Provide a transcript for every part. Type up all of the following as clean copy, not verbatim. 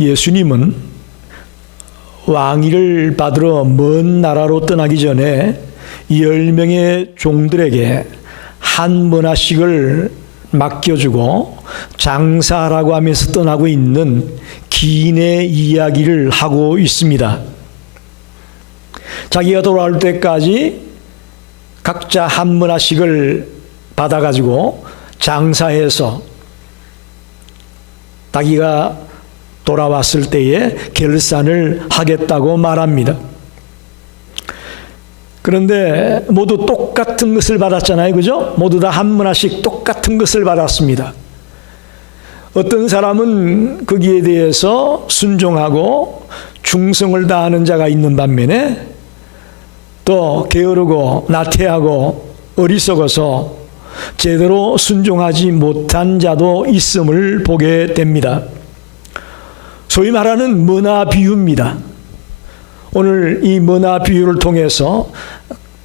예수님은 왕위를 받으러 먼 나라로 떠나기 전에 10명의 종들에게 한 문화씩을 맡겨주고 장사라고 하면서 떠나고 있는 기인의 이야기를 하고 있습니다. 자기가 돌아올 때까지 각자 한 문화씩을 받아가지고 장사해서 자기가 돌아왔을 때에 결산을 하겠다고 말합니다. 그런데 모두 똑같은 것을 받았잖아요. 그죠? 모두 다 한 문화씩 똑같은 것을 받았습니다. 어떤 사람은 거기에 대해서 순종하고 충성을 다하는 자가 있는 반면에 또 게으르고 나태하고 어리석어서 제대로 순종하지 못한 자도 있음을 보게 됩니다. 소위 말하는 문화 비유입니다. 오늘 이 문화 비유를 통해서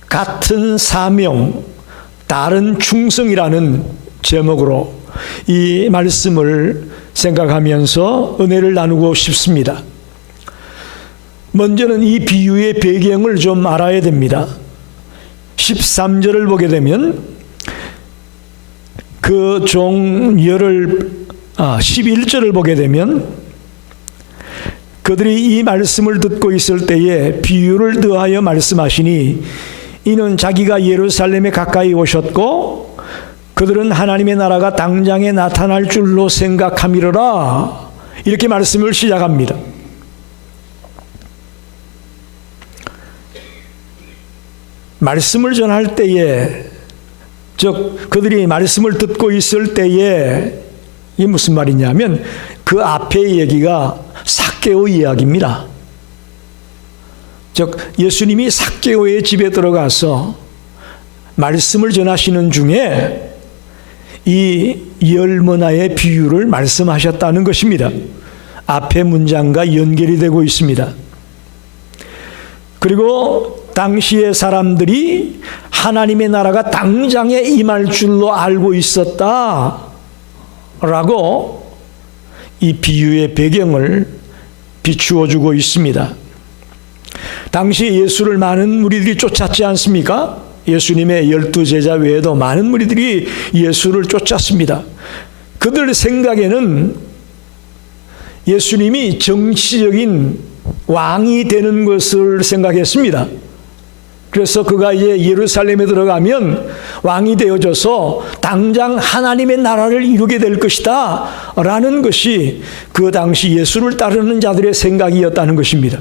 같은 사명, 다른 충성이라는 제목으로 이 말씀을 생각하면서 은혜를 나누고 싶습니다. 먼저는 이 비유의 배경을 좀 알아야 됩니다. 13절을 보게 되면 그 종 열을 11절을 보게 되면 그들이 이 말씀을 듣고 있을 때에 비유를 더하여 말씀하시니 이는 자기가 예루살렘에 가까이 오셨고 그들은 하나님의 나라가 당장에 나타날 줄로 생각함이로라. 이렇게 말씀을 시작합니다. 말씀을 전할 때에, 즉 그들이 말씀을 듣고 있을 때에 이게 무슨 말이냐면 그 앞의 얘기가 삭개오 이야기입니다. 즉 예수님이 삭개오의 집에 들어가서 말씀을 전하시는 중에 이 열 문화의 비유를 말씀하셨다는 것입니다. 앞의 문장과 연결이 되고 있습니다. 그리고 당시의 사람들이 하나님의 나라가 당장에 임할 줄로 알고 있었다라고 이 비유의 배경을 비추어 주고 있습니다. 당시 예수를 많은 무리들이 쫓았지 않습니까? 예수님의 12제자 외에도 많은 무리들이 예수를 쫓았습니다. 그들 생각에는 예수님이 정치적인 왕이 되는 것을 생각했습니다. 그래서 그가 이제 예루살렘에 들어가면 왕이 되어져서 당장 하나님의 나라를 이루게 될 것이다 라는 것이 그 당시 예수를 따르는 자들의 생각이었다는 것입니다.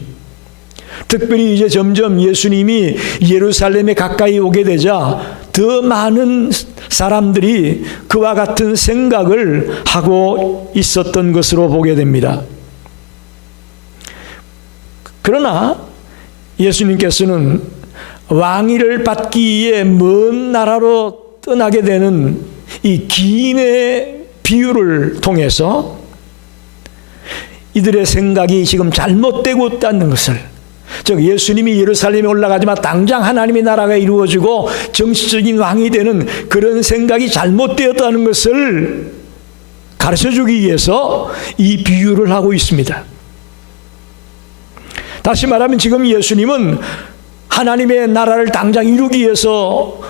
특별히 이제 점점 예수님이 예루살렘에 가까이 오게 되자 더 많은 사람들이 그와 같은 생각을 하고 있었던 것으로 보게 됩니다. 그러나 예수님께서는 왕위를 받기 위해 먼 나라로 떠나게 되는 이 기인의 비유를 통해서 이들의 생각이 지금 잘못되고 있다는 것을, 즉 예수님이 예루살렘에 올라가지만 당장 하나님의 나라가 이루어지고 정치적인 왕이 되는 그런 생각이 잘못되었다는 것을 가르쳐주기 위해서 이 비유를 하고 있습니다. 다시 말하면 지금 예수님은 하나님의 나라를 당장 이루기 위해서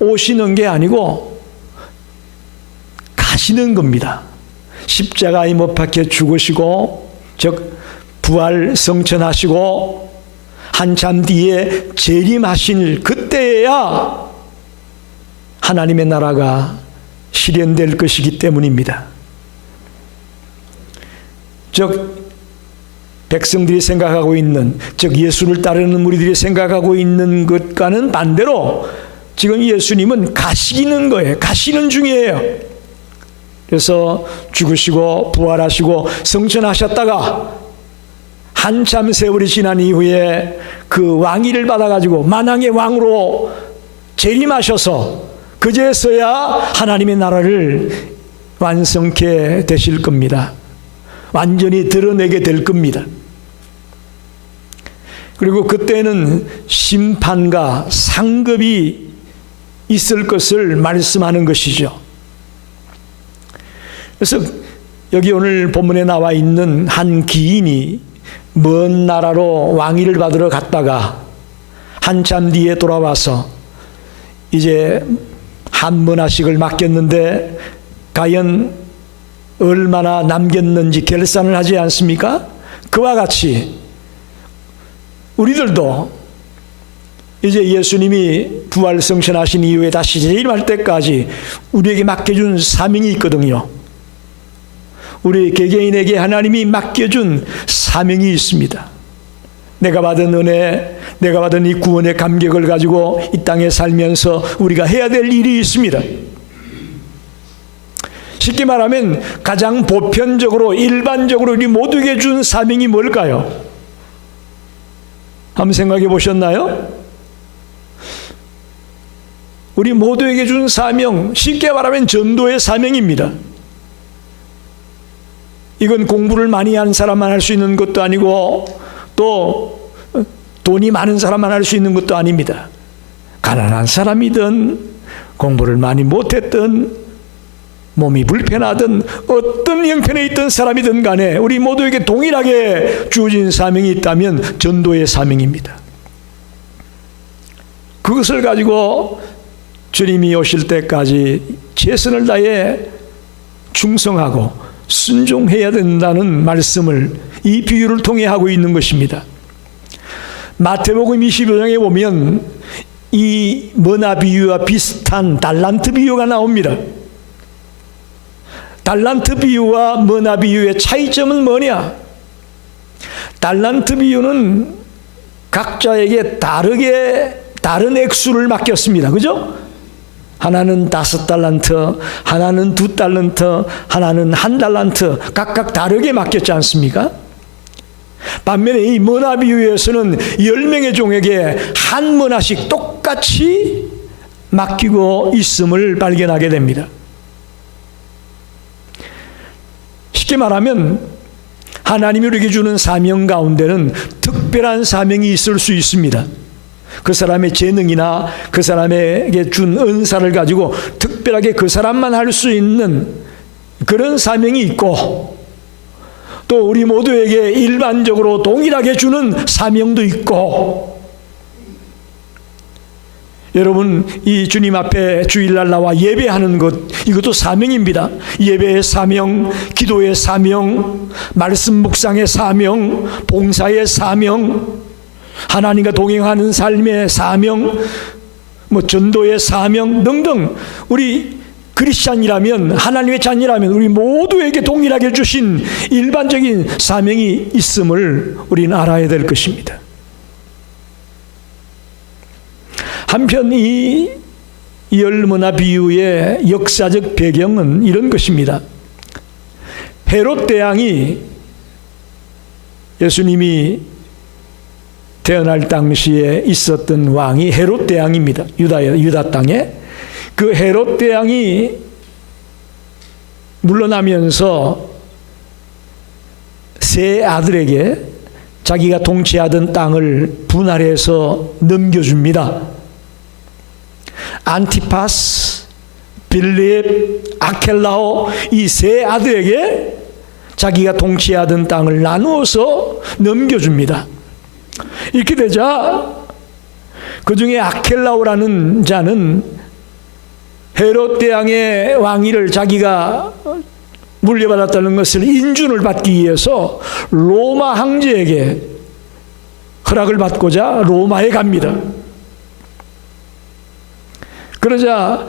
오시는 게 아니고 가시는 겁니다. 십자가에 못 박혀 죽으시고, 즉 부활 성천하시고 한참 뒤에 재림하실 그때야 하나님의 나라가 실현될 것이기 때문입니다. 즉 백성들이 생각하고 있는, 즉 예수를 따르는 무리들이 생각하고 있는 것과는 반대로 지금 예수님은 가시는 거예요. 가시는 중이에요. 그래서 죽으시고 부활하시고 성천하셨다가 한참 세월이 지난 이후에 그 왕위를 받아가지고 만왕의 왕으로 재림하셔서 그제서야 하나님의 나라를 완성케 되실 겁니다. 완전히 드러내게 될 겁니다. 그리고 그때는 심판과 상급이 있을 것을 말씀하는 것이죠. 그래서 여기 오늘 본문에 나와 있는 한 기인이 먼 나라로 왕위를 받으러 갔다가 한참 뒤에 돌아와서 이제 한 문화식을 맡겼는데 과연 얼마나 남겼는지 결산을 하지 않습니까? 그와 같이 우리들도 이제 예수님이 부활승천하신 이후에 다시 재림할 때까지 우리에게 맡겨준 사명이 있거든요. 우리 개개인에게 하나님이 맡겨준 사명이 있습니다. 내가 받은 은혜, 내가 받은 이 구원의 감격을 가지고 이 땅에 살면서 우리가 해야 될 일이 있습니다. 쉽게 말하면 가장 보편적으로 일반적으로 우리 모두에게 준 사명이 뭘까요? 한번 생각해 보셨나요? 우리 모두에게 준 사명, 쉽게 말하면 전도의 사명입니다. 이건 공부를 많이 한 사람만 할 수 있는 것도 아니고 또 돈이 많은 사람만 할 수 있는 것도 아닙니다. 가난한 사람이든 공부를 많이 못했든 몸이 불편하든 어떤 형편에 있던 사람이든 간에 우리 모두에게 동일하게 주어진 사명이 있다면 전도의 사명입니다. 그것을 가지고 주님이 오실 때까지 최선을 다해 충성하고 순종해야 된다는 말씀을 이 비유를 통해 하고 있는 것입니다. 마태복음 25장에 보면 이 머나 비유와 비슷한 달란트 비유가 나옵니다. 달란트 비유와 머나 비유의 차이점은 뭐냐? 달란트 비유는 각자에게 다른 액수를 맡겼습니다. 그죠? 하나는 5달란트, 하나는 2달란트, 하나는 1달란트, 각각 다르게 맡겼지 않습니까? 반면에 이 머나 비유에서는 10명의 종에게 한 머나씩 똑같이 맡기고 있음을 발견하게 됩니다. 쉽게 말하면 하나님이 우리에게 주는 사명 가운데는 특별한 사명이 있을 수 있습니다. 그 사람의 재능이나 그 사람에게 준 은사를 가지고 특별하게 그 사람만 할 수 있는 그런 사명이 있고, 또 우리 모두에게 일반적으로 동일하게 주는 사명도 있고, 여러분 이 주님 앞에 주일날 나와 예배하는 것, 이것도 사명입니다. 예배의 사명, 기도의 사명, 말씀 묵상의 사명, 봉사의 사명, 하나님과 동행하는 삶의 사명, 전도의 사명 등등, 우리 크리스찬이라면, 하나님의 자녀라면 우리 모두에게 동일하게 주신 일반적인 사명이 있음을 우리는 알아야 될 것입니다. 한편 이 열머나 비유의 역사적 배경은 이런 것입니다. 헤롯 대왕이, 예수님이 태어날 당시에 있었던 왕이 헤롯 대왕입니다. 유다 땅에. 그 헤롯 대왕이 물러나면서 세 아들에게 자기가 통치하던 땅을 분할해서 넘겨줍니다. 안티파스, 빌립, 아켈라오, 이 세 아들에게 자기가 통치하던 땅을 나누어서 넘겨줍니다. 이렇게 되자 그 중에 아켈라오라는 자는 헤롯 대왕의 왕위를 자기가 물려받았다는 것을 인준을 받기 위해서 로마 황제에게 허락을 받고자 로마에 갑니다. 그러자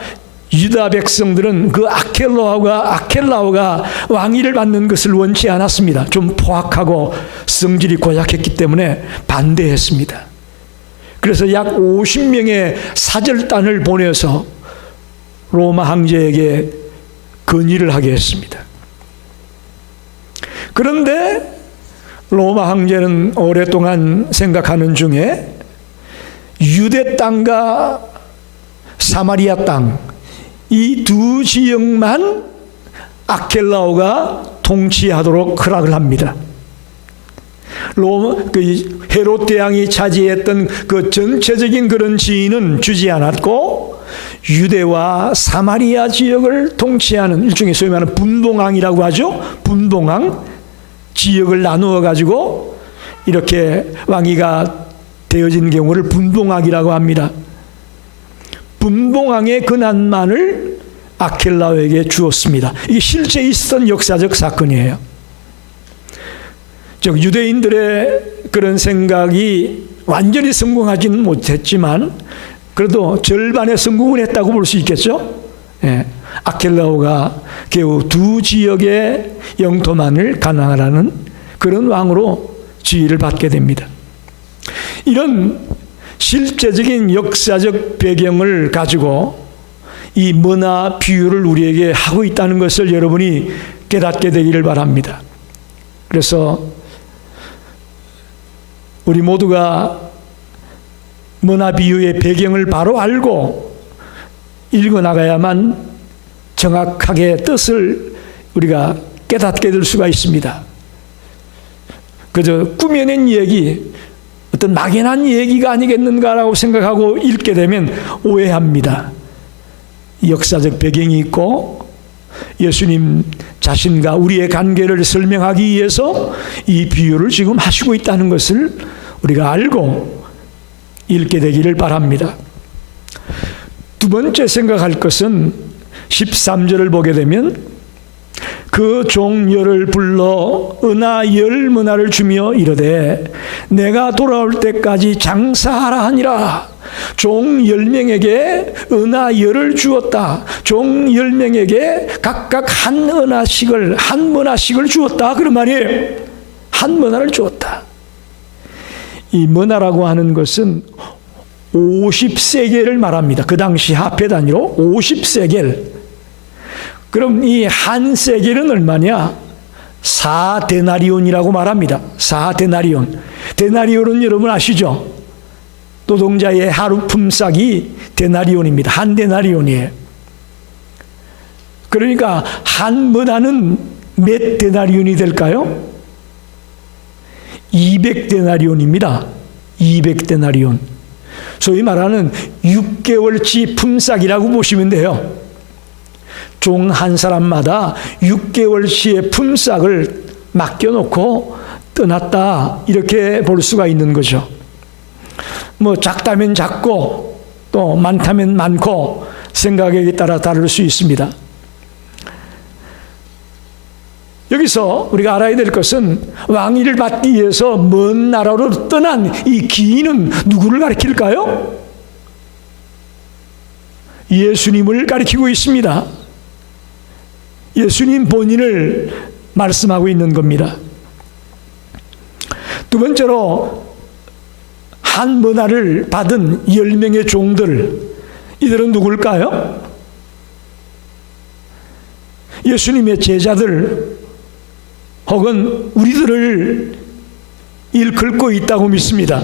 유다 백성들은 그 아켈라오가 왕위를 받는 것을 원치 않았습니다. 좀 포악하고 성질이 고약했기 때문에 반대했습니다. 그래서 약 50명의 사절단을 보내서 로마 황제에게 건의를 하게 했습니다. 그런데 로마 황제는 오랫동안 생각하는 중에 유대 땅과 사마리아 땅, 이 두 지역만 아켈라오가 통치하도록 허락을 합니다. 헤롯 대왕이 차지했던 그 전체적인 그런 지위는 주지 않았고, 유대와 사마리아 지역을 통치하는 일종의 소위 말하는 분봉왕이라고 하죠. 분봉왕 지역을 나누어 가지고 이렇게 왕위가 되어진 경우를 분봉왕이라고 합니다. 분봉왕의 근한만을 아켈라오에게 주었습니다. 이게 실제 있었던 역사적 사건이에요. 즉 유대인들의 그런 생각이 완전히 성공하지는 못했지만 그래도 절반의 성공을 했다고 볼 수 있겠죠. 예. 아켈라오가 겨우 2 지역의 영토만을 관할하는 그런 왕으로 지위를 받게 됩니다. 이런 실제적인 역사적 배경을 가지고 이 문화 비유를 우리에게 하고 있다는 것을 여러분이 깨닫게 되기를 바랍니다. 그래서 우리 모두가 문화 비유의 배경을 바로 알고 읽어나가야만 정확하게 뜻을 우리가 깨닫게 될 수가 있습니다. 그저 꾸며낸 얘기, 어떤 막연한 얘기가 아니겠는가라고 생각하고 읽게 되면 오해합니다. 역사적 배경이 있고 예수님 자신과 우리의 관계를 설명하기 위해서 이 비유를 지금 하시고 있다는 것을 우리가 알고 읽게 되기를 바랍니다. 두 번째 생각할 것은 13절을 보게 되면 그 종열을 불러 은하 10문화를 주며 이르되 내가 돌아올 때까지 장사하라 하니라. 종 10명에게 은하 10을 주었다. 종 10명에게 각각 한 문화씩을 주었다. 그런 말이에요. 한 문화를 주었다. 이 문화라고 하는 것은 50세겔을 말합니다. 그 당시 화폐 단위로 50세겔. 그럼 이 한 세겔은 얼마냐? 4데나리온이라고 말합니다. 4데나리온. 데나리온은 여러분 아시죠? 노동자의 하루 품삯이 데나리온입니다. 한 데나리온이에요. 그러니까 한 문화는 몇 데나리온이 될까요? 200데나리온입니다. 200데나리온. 소위 말하는 6개월치 품삯이라고 보시면 돼요. 종 한 사람마다 6개월치의 품삯을 맡겨놓고 떠났다. 이렇게 볼 수가 있는 거죠. 뭐 작다면 작고 또 많다면 많고 생각에 따라 다를 수 있습니다. 여기서 우리가 알아야 될 것은 왕위를 받기 위해서 먼 나라로 떠난 이 기인은 누구를 가리킬까요? 예수님을 가리키고 있습니다. 예수님 본인을 말씀하고 있는 겁니다. 두 번째로 한 문화를 받은 10명의 종들, 이들은 누굴까요? 예수님의 제자들 혹은 우리들을 일컫고 있다고 믿습니다.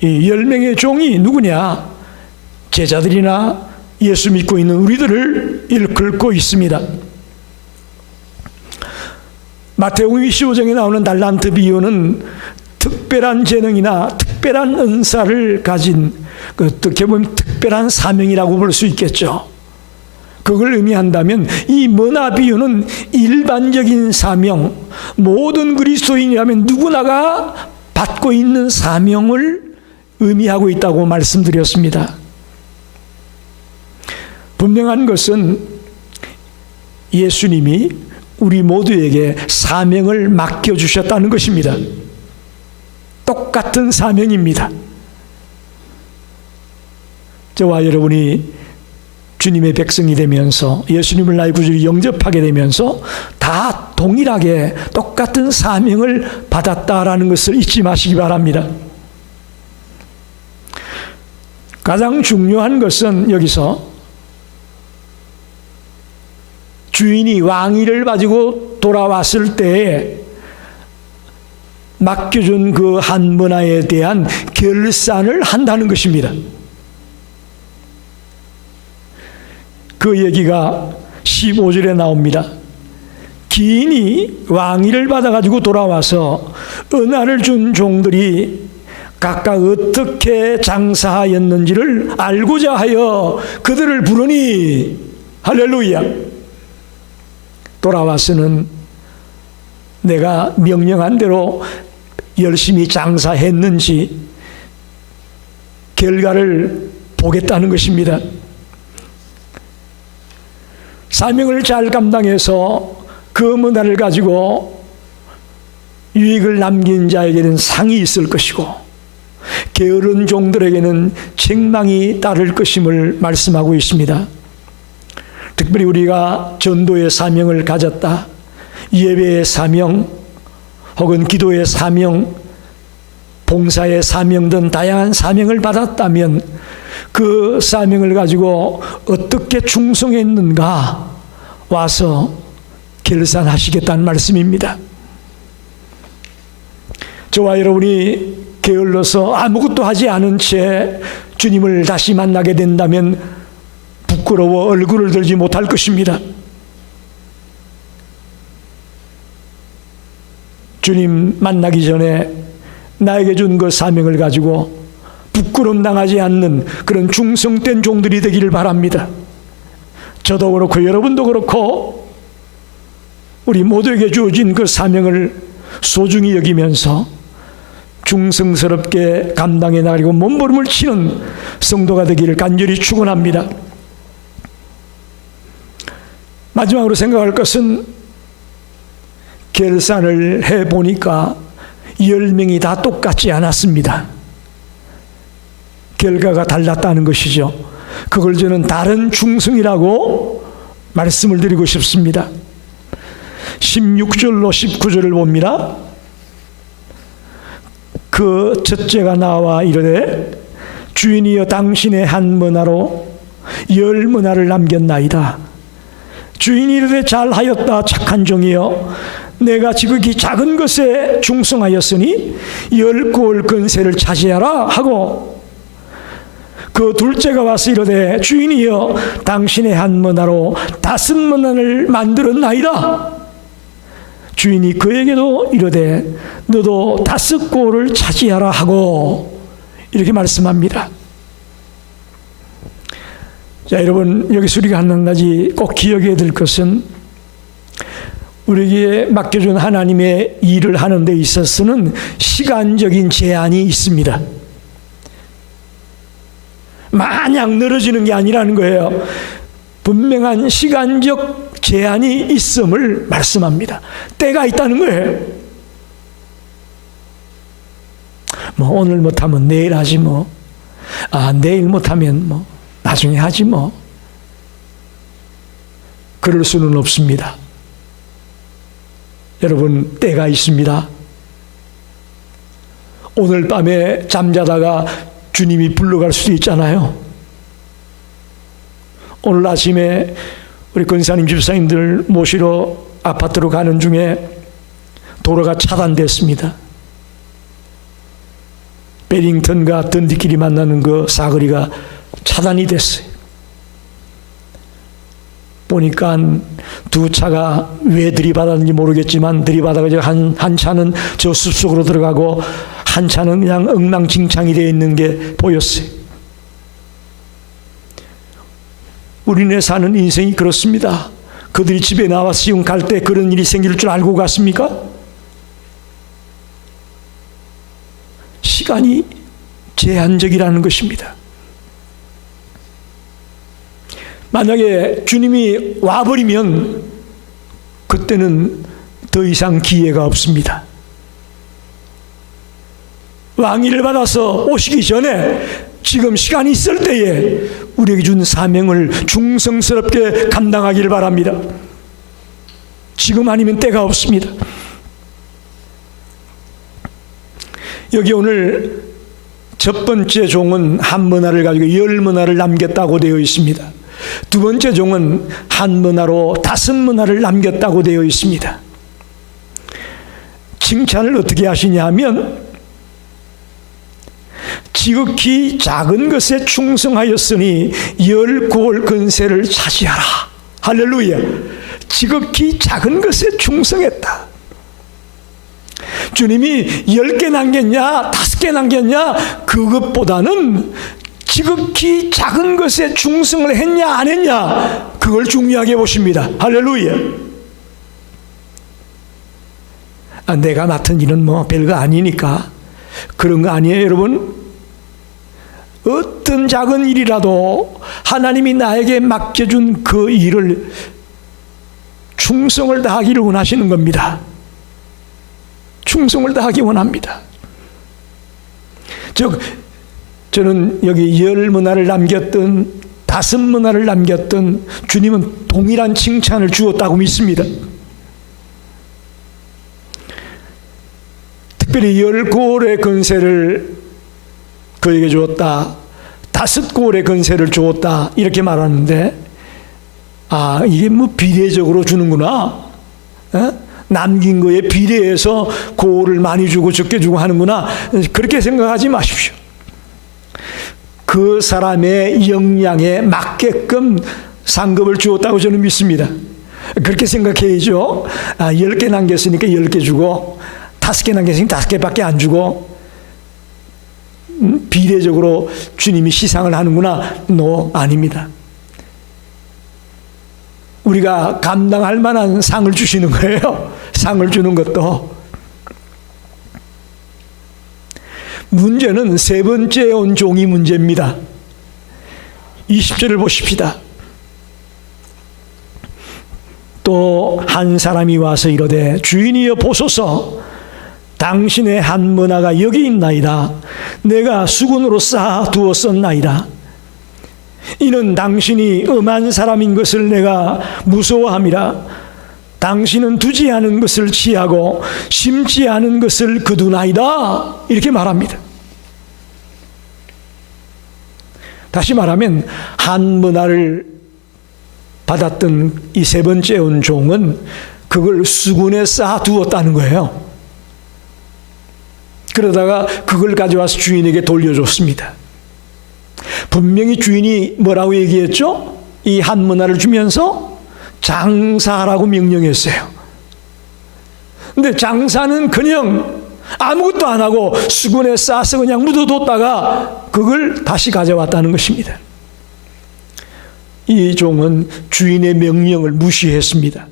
이 10명의 종이 누구냐? 제자들이나 예수 믿고 있는 우리들을 일컬고 있습니다. 마태복음 25장에 나오는 달란트 비유는 특별한 재능이나 특별한 은사를 가진 어떻게 보면 특별한 사명이라고 볼 수 있겠죠. 그걸 의미한다면 이 문화 비유는 일반적인 사명, 모든 그리스도인이라면 누구나가 받고 있는 사명을 의미하고 있다고 말씀드렸습니다. 분명한 것은 예수님이 우리 모두에게 사명을 맡겨주셨다는 것입니다. 똑같은 사명입니다. 저와 여러분이 주님의 백성이 되면서 예수님을 나의 구주로 영접하게 되면서 다 동일하게 똑같은 사명을 받았다라는 것을 잊지 마시기 바랍니다. 가장 중요한 것은 여기서 주인이 왕위를 가지고 돌아왔을 때에 맡겨준 그 한 문화에 대한 결산을 한다는 것입니다. 그 얘기가 15절에 나옵니다. 기인이 왕위를 받아가지고 돌아와서 은하를 준 종들이 각각 어떻게 장사하였는지를 알고자 하여 그들을 부르니 할렐루야. 돌아와서는 내가 명령한 대로 열심히 장사했는지 결과를 보겠다는 것입니다. 사명을 잘 감당해서 그 문화를 가지고 유익을 남긴 자에게는 상이 있을 것이고 게으른 종들에게는 책망이 따를 것임을 말씀하고 있습니다. 특별히 우리가 전도의 사명을 가졌다, 예배의 사명 혹은 기도의 사명, 봉사의 사명 등 다양한 사명을 받았다면 그 사명을 가지고 어떻게 충성했는가 와서 결산하시겠다는 말씀입니다. 저와 여러분이 게을러서 아무것도 하지 않은 채 주님을 다시 만나게 된다면 부끄러워 얼굴을 들지 못할 것입니다. 주님 만나기 전에 나에게 준 그 사명을 가지고 부끄러움 당하지 않는 그런 충성된 종들이 되기를 바랍니다. 저도 그렇고 여러분도 그렇고 우리 모두에게 주어진 그 사명을 소중히 여기면서 충성스럽게 감당해 나가고 몸부림을 치는 성도가 되기를 간절히 축원합니다. 마지막으로 생각할 것은 결산을 해보니까 10명이 다 똑같지 않았습니다. 결과가 달랐다는 것이죠. 그걸 저는 다른 충성이라고 말씀을 드리고 싶습니다. 16절로 19절을 봅니다. 그 첫째가 나와 이르되 주인이여 당신의 한 문화로 10문화를 남겼나이다. 주인이 이르되 잘하였다 착한 종이여 내가 지극히 작은 것에 충성하였으니 10고을 근세를 차지하라 하고 그 둘째가 와서 이르되 주인이여 당신의 한 문화로 5문화를 만들었나이다. 주인이 그에게도 이르되 너도 5고을을 차지하라 하고 이렇게 말씀합니다. 자, 여러분 여기서 우리가 한 가지 꼭 기억해야 될 것은 우리에게 맡겨준 하나님의 일을 하는 데 있어서는 시간적인 제한이 있습니다. 마냥 늘어지는 게 아니라는 거예요. 분명한 시간적 제한이 있음을 말씀합니다. 때가 있다는 거예요. 뭐 오늘 못하면 내일 하지 뭐. 내일 못하면 뭐 나중에 하지 뭐. 그럴 수는 없습니다. 여러분 때가 있습니다. 오늘 밤에 잠자다가 주님이 불러갈 수도 있잖아요. 오늘 아침에 우리 권사님 집사님들 모시러 아파트로 가는 중에 도로가 차단됐습니다. 베링턴과 던디끼리 만나는 그 사거리가 차단이 됐어요. 보니까 두 차가 왜 들이받았는지 모르겠지만 들이받아가지고 한 차는 저 숲속으로 들어가고 한 차는 그냥 엉망진창이 되어 있는 게 보였어요. 우리네 사는 인생이 그렇습니다. 그들이 집에 나와서 지금 갈 때 그런 일이 생길 줄 알고 갔습니까? 시간이 제한적이라는 것입니다. 만약에 주님이 와버리면 그때는 더 이상 기회가 없습니다. 왕위를 받아서 오시기 전에 지금 시간이 있을 때에 우리에게 준 사명을 충성스럽게 감당하기를 바랍니다. 지금 아니면 때가 없습니다. 여기 오늘 첫 번째 종은 한 문화를 가지고 10문화를 남겼다고 되어 있습니다. 두 번째 종은 한 문화로 5문화를 남겼다고 되어 있습니다. 칭찬을 어떻게 하시냐 하면 지극히 작은 것에 충성하였으니 10고을 근세를 차지하라. 할렐루야. 지극히 작은 것에 충성했다. 주님이 10개 남겼냐 5개 남겼냐 그것보다는 지극히 작은 것에 충성을 했냐 안 했냐 그걸 중요하게 보십니다. 할렐루야. 내가 맡은 일은 뭐 별거 아니니까 그런 거 아니에요, 여러분? 어떤 작은 일이라도 하나님이 나에게 맡겨준 그 일을 충성을 다하기를 원하시는 겁니다. 충성을 다하기 원합니다. 저는 여기 10문화를 남겼던 5문화를 남겼던 주님은 동일한 칭찬을 주었다고 믿습니다. 특별히 10골의 건세를 그에게 주었다. 5골의 건세를 주었다. 이렇게 말하는데, 이게 뭐 비례적으로 주는구나. 남긴 거에 비례해서 골을 많이 주고 적게 주고 하는구나. 그렇게 생각하지 마십시오. 그 사람의 역량에 맞게끔 상급을 주었다고 저는 믿습니다. 그렇게 생각해야죠. 10개 남겼으니까 10개 주고 5개 남겼으니까 5개밖에 안 주고 비례적으로 주님이 시상을 하는구나. 아닙니다. 우리가 감당할 만한 상을 주시는 거예요. 상을 주는 것도. 문제는 세 번째 온 종이 문제입니다. 20절을 보십시다. 또 한 사람이 와서 이르되 주인이여 보소서 당신의 한 문화가 여기 있나이다. 내가 수군으로 쌓아두었었나이다. 이는 당신이 엄한 사람인 것을 내가 무서워함이라. 당신은 두지 않은 것을 취하고 심지 않은 것을 거두나이다. 이렇게 말합니다. 다시 말하면 한 문화를 받았던 이 세 번째 온 종은 그걸 수군에 쌓아두었다는 거예요. 그러다가 그걸 가져와서 주인에게 돌려줬습니다. 분명히 주인이 뭐라고 얘기했죠? 이 한 문화를 주면서 장사하라고 명령했어요. 근데 장사는 그냥 아무것도 안 하고 수군에 싸서 그냥 묻어뒀다가 그걸 다시 가져왔다는 것입니다. 이 종은 주인의 명령을 무시했습니다.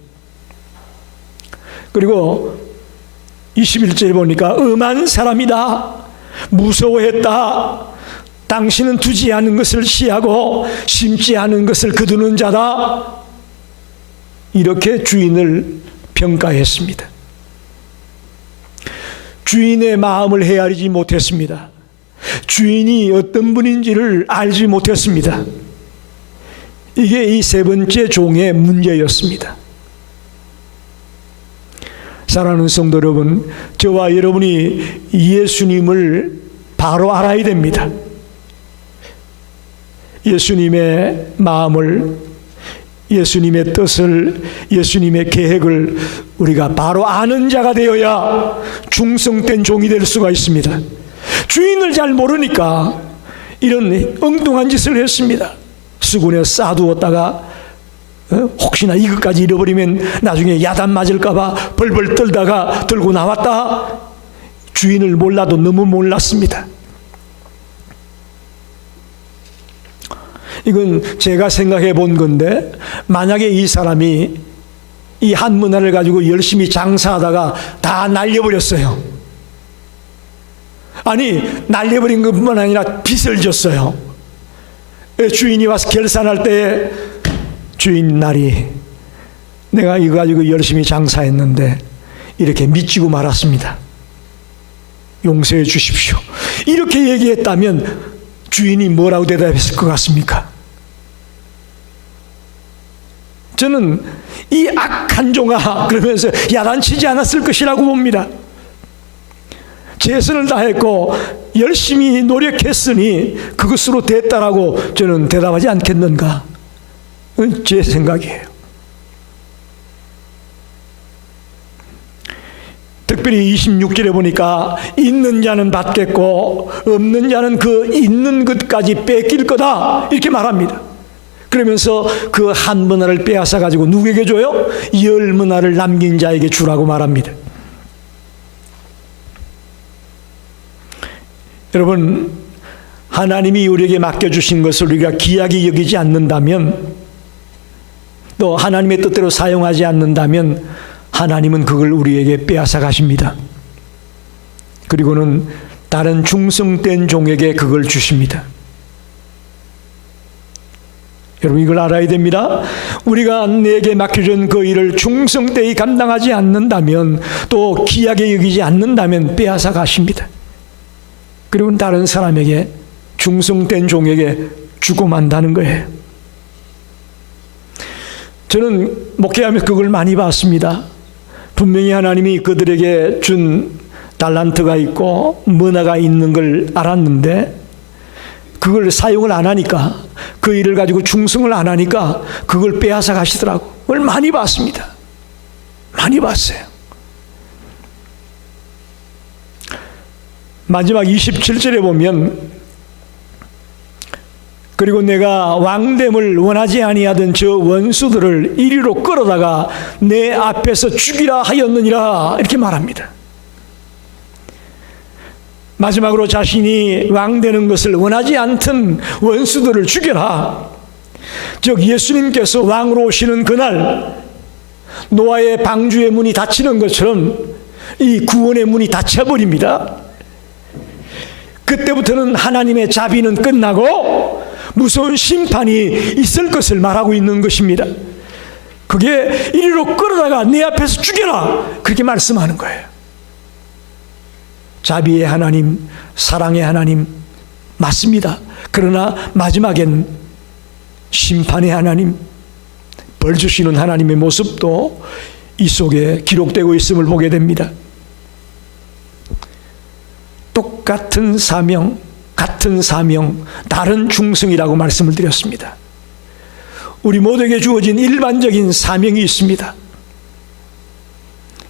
그리고 21절에 보니까 엄한 사람이다. 무서워했다. 당신은 두지 않은 것을 취하고 심지 않은 것을 거두는 자다. 이렇게 주인을 평가했습니다. 주인의 마음을 헤아리지 못했습니다. 주인이 어떤 분인지를 알지 못했습니다. 이게 이 세 번째 종의 문제였습니다. 사랑하는 성도 여러분, 저와 여러분이 예수님을 바로 알아야 됩니다. 예수님의 마음을, 예수님의 뜻을, 예수님의 계획을 우리가 바로 아는 자가 되어야 충성된 종이 될 수가 있습니다. 주인을 잘 모르니까 이런 엉뚱한 짓을 했습니다. 수군에 쌓아두었다가 혹시나 이것까지 잃어버리면 나중에 야단 맞을까 봐 벌벌 떨다가 들고 나왔다. 주인을 몰라도 너무 몰랐습니다. 이건 제가 생각해 본 건데, 만약에 이 사람이 이 한 문화를 가지고 열심히 장사하다가 다 날려버렸어요. 아니, 날려버린 것뿐만 아니라 빚을 졌어요. 주인이 와서 결산할 때 주인 날이 내가 이거 가지고 열심히 장사했는데 이렇게 미치고 말았습니다. 용서해 주십시오. 이렇게 얘기했다면 주인이 뭐라고 대답했을 것 같습니까? 저는 이 악한 종아 그러면서 야단치지 않았을 것이라고 봅니다. 최선을 다했고 열심히 노력했으니 그것으로 됐다라고 저는 대답하지 않겠는가? 제 생각이에요. 특별히 26절에 보니까 있는 자는 받겠고 없는 자는 그 있는 것까지 뺏길 거다 이렇게 말합니다. 그러면서 그 한 문화를 빼앗아 가지고 누구에게 줘요? 10문화를 남긴 자에게 주라고 말합니다. 여러분, 하나님이 우리에게 맡겨주신 것을 우리가 귀하게 여기지 않는다면, 또 하나님의 뜻대로 사용하지 않는다면 하나님은 그걸 우리에게 빼앗아 가십니다. 그리고는 다른 충성된 종에게 그걸 주십니다. 여러분, 이걸 알아야 됩니다. 우리가 내게 맡겨준 그 일을 충성되이 감당하지 않는다면, 또 귀하게 여기지 않는다면 빼앗아 가십니다. 그리고 다른 사람에게, 충성된 종에게 주고 만다는 거예요. 저는 목회하면서 그걸 많이 봤습니다. 분명히 하나님이 그들에게 준 달란트가 있고 문화가 있는 걸 알았는데, 그걸 사용을 안 하니까, 그 일을 가지고 충성을 안 하니까 그걸 빼앗아 가시더라고. 그걸 많이 봤습니다. 많이 봤어요. 마지막 27절에 보면, 그리고 내가 왕됨을 원하지 아니하던 저 원수들을 이리로 끌어다가 내 앞에서 죽이라 하였느니라, 이렇게 말합니다. 마지막으로 자신이 왕되는 것을 원하지 않던 원수들을 죽여라. 즉 예수님께서 왕으로 오시는 그날 노아의 방주의 문이 닫히는 것처럼 이 구원의 문이 닫혀버립니다. 그때부터는 하나님의 자비는 끝나고 무서운 심판이 있을 것을 말하고 있는 것입니다. 그게 이리로 끌어다가 내 앞에서 죽여라, 그렇게 말씀하는 거예요. 자비의 하나님, 사랑의 하나님 맞습니다. 그러나 마지막엔 심판의 하나님, 벌 주시는 하나님의 모습도 이 속에 기록되고 있음을 보게 됩니다. 똑같은 사명, 같은 사명, 다른 충성이라고 말씀을 드렸습니다. 우리 모두에게 주어진 일반적인 사명이 있습니다.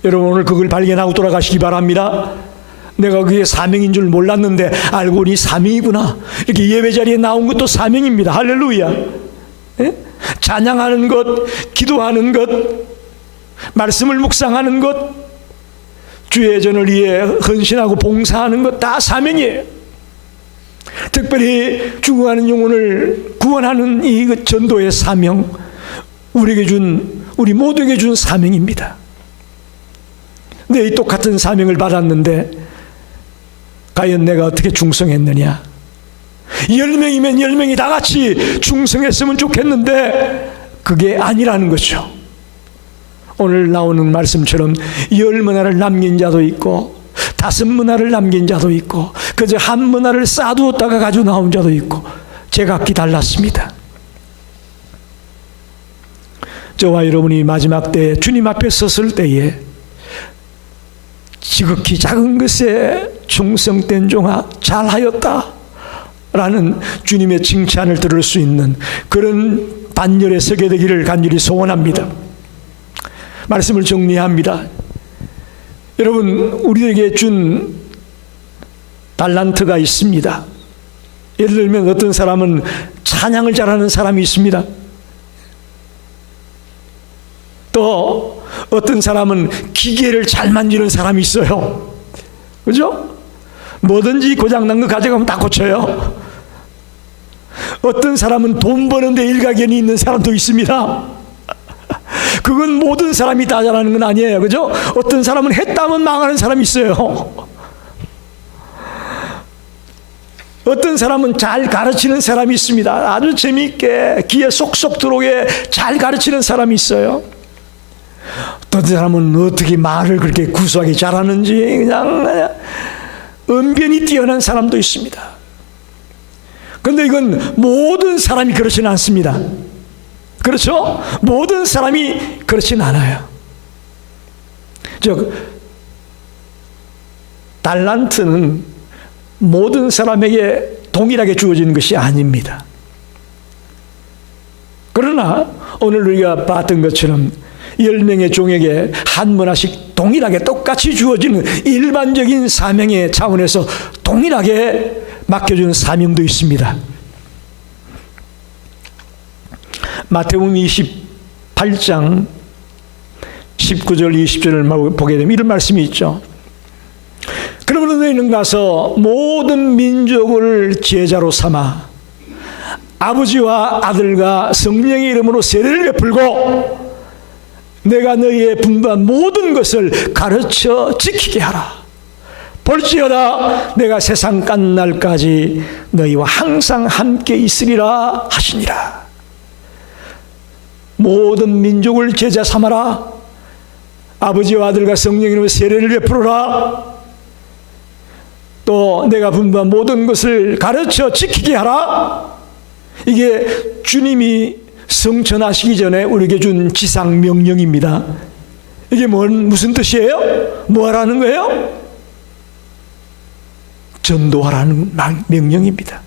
여러분, 오늘 그걸 발견하고 돌아가시기 바랍니다. 내가 그게 사명인 줄 몰랐는데 알고 보니 사명이구나. 이렇게 예배 자리에 나온 것도 사명입니다. 할렐루야. 예? 찬양하는 것, 기도하는 것, 말씀을 묵상하는 것, 주의 전을 위해 헌신하고 봉사하는 것, 다 사명이에요. 특별히 죽어가는 영혼을 구원하는 이 전도의 사명, 우리 모두에게 준 사명입니다. 근데 이 똑같은 사명을 받았는데 과연 내가 어떻게 충성했느냐? 10명이면 10명이 다 같이 충성했으면 좋겠는데 그게 아니라는 거죠. 오늘 나오는 말씀처럼 10문화를 남긴 자도 있고 5문화를 남긴 자도 있고 그저 1문화를 쌓아두었다가 가지고 나온 자도 있고 제각기 달랐습니다. 저와 여러분이 마지막 때 주님 앞에 섰을 때에 지극히 작은 것에 충성된 종아 잘하였다 라는 주님의 칭찬을 들을 수 있는 그런 반열에 서게 되기를 간절히 소원합니다. 말씀을 정리합니다. 여러분, 우리에게 준 달란트가 있습니다. 예를 들면 어떤 사람은 찬양을 잘하는 사람이 있습니다. 또 어떤 사람은 기계를 잘 만지는 사람이 있어요. 그죠? 뭐든지 고장난 거 가져가면 다 고쳐요. 어떤 사람은 돈 버는데 일가견이 있는 사람도 있습니다. 그건 모든 사람이 다 잘하는 건 아니에요. 그죠? 어떤 사람은 했다면 망하는 사람이 있어요. 어떤 사람은 잘 가르치는 사람이 있습니다. 아주 재미있게 귀에 쏙쏙 들어오게 잘 가르치는 사람이 있어요. 어떤 사람은 어떻게 말을 그렇게 구수하게 잘하는지 그냥 언변이 뛰어난 사람도 있습니다. 그런데 이건 모든 사람이 그렇지는 않습니다. 그렇죠? 모든 사람이 그렇지는 않아요. 즉 달란트는 모든 사람에게 동일하게 주어지는 것이 아닙니다. 그러나 오늘 우리가 봤던 것처럼 10명의 종에게 한 문화씩 동일하게 똑같이 주어지는 일반적인 사명의 차원에서 동일하게 맡겨주는 사명도 있습니다. 마태복음 28장 19절 20절을 보게 되면 이런 말씀이 있죠. 그러므로 너희는 가서 모든 민족을 제자로 삼아 아버지와 아들과 성령의 이름으로 세례를 베풀고 내가 너희의 분부한 모든 것을 가르쳐 지키게 하라. 볼지어다 내가 세상 끝날까지 너희와 항상 함께 있으리라 하시니라. 모든 민족을 제자 삼아라. 아버지와 아들과 성령의 이름으로 세례를 베풀어라. 또 내가 분부한 모든 것을 가르쳐 지키게 하라. 이게 주님이 성천하시기 전에 우리에게 준 지상 명령입니다. 이게 무슨 뜻이에요? 뭐 하라는 거예요? 전도하라는 명령입니다.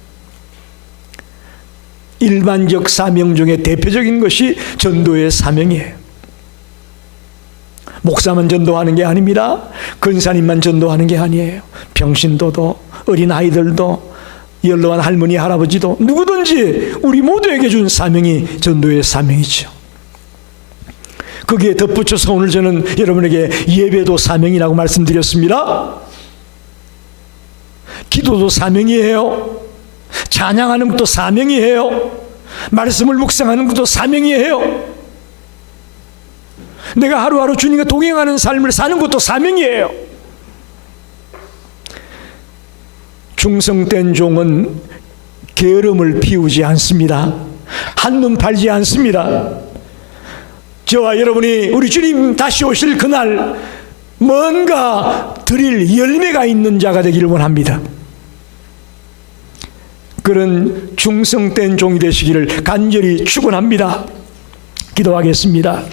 일반적 사명 중에 대표적인 것이 전도의 사명이에요. 목사만 전도하는 게 아닙니다. 근사님만 전도하는 게 아니에요. 병신도도, 어린아이들도, 연로한 할머니, 할아버지도, 누구든지 우리 모두에게 준 사명이 전도의 사명이죠. 거기에 덧붙여서 오늘 저는 여러분에게 예배도 사명이라고 말씀드렸습니다. 기도도 사명이에요. 찬양하는 것도 사명이에요. 말씀을 묵상하는 것도 사명이에요. 내가 하루하루 주님과 동행하는 삶을 사는 것도 사명이에요. 충성된 종은 게으름을 피우지 않습니다. 한눈 팔지 않습니다. 저와 여러분이 우리 주님 다시 오실 그날 뭔가 드릴 열매가 있는 자가 되기를 원합니다. 그런 충성된 종이 되시기를 간절히 축원합니다. 기도하겠습니다.